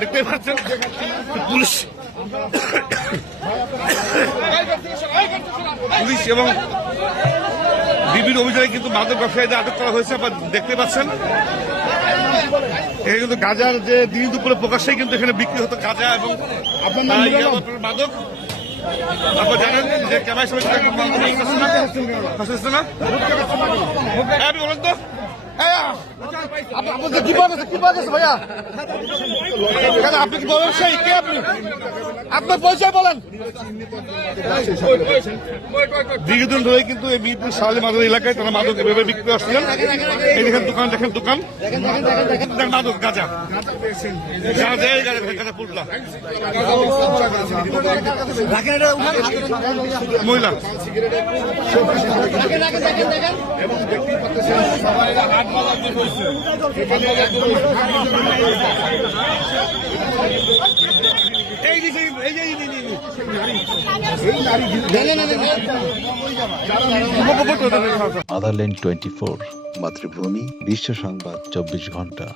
দেখতে পাচ্ছেন police police এবং বিভিন্ন অভিযানে কিন্তু মাদক ব্যবসায়ীদের আটক করা হয়েছে। আপনারা দেখতে পাচ্ছেন এখানে কিন্তু গাঁজার যে দিন দুপুরে প্রকাশ্যেই কিন্তু এখানে বিক্রি হতো গাঁজা এবং মাদক। আপনারা জানেন যে ক্যামেরার সামনে বলেন তো কি ভাইয়া আপনি কি ব্যবসায়ী কে আপনি আপনার পরিচয় বলেন। দীর্ঘদিন ধরে কিন্তু এই মিরপুর শাহালি মাদক এলাকায় তারা মাদক এভাবে বিক্রি আসছিলেন। এই দেখেন দোকান, দেখেন দোকান মাদক গাঁজা গাঁজা পুটলা মহিলা মাদারল্যান্ড 24 মাতৃভূমি বিশ্ব সংবাদ 24 ঘন্টা।